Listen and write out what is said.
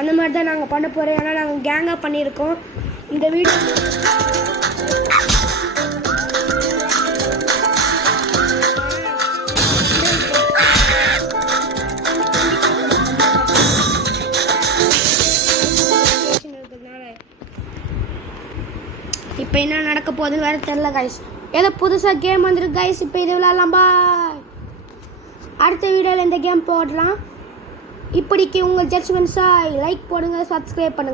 அந்த மாதிரி தான் நாங்கள் பண்ண போகிறோம். ஏன்னா நாங்கள் கேங்காக பண்ணியிருக்கோம் இந்த வீடியோ. இப்போ என்ன நடக்க போகுதுன்னு வேறு தெரில கைஸ். ஏதோ புதுசாக கேம் வந்துருக்கு கைஸ். இப்போ இது விளாட்லாம். அடுத்த வீடியோவில் இந்த கேம் போடலாம். இப்படிக்கு உங்கள் ஜட்ஜ்மெண்ட்ஸாக லைக் போடுங்க, சப்ஸ்கிரைப் பண்ணுங்கள்.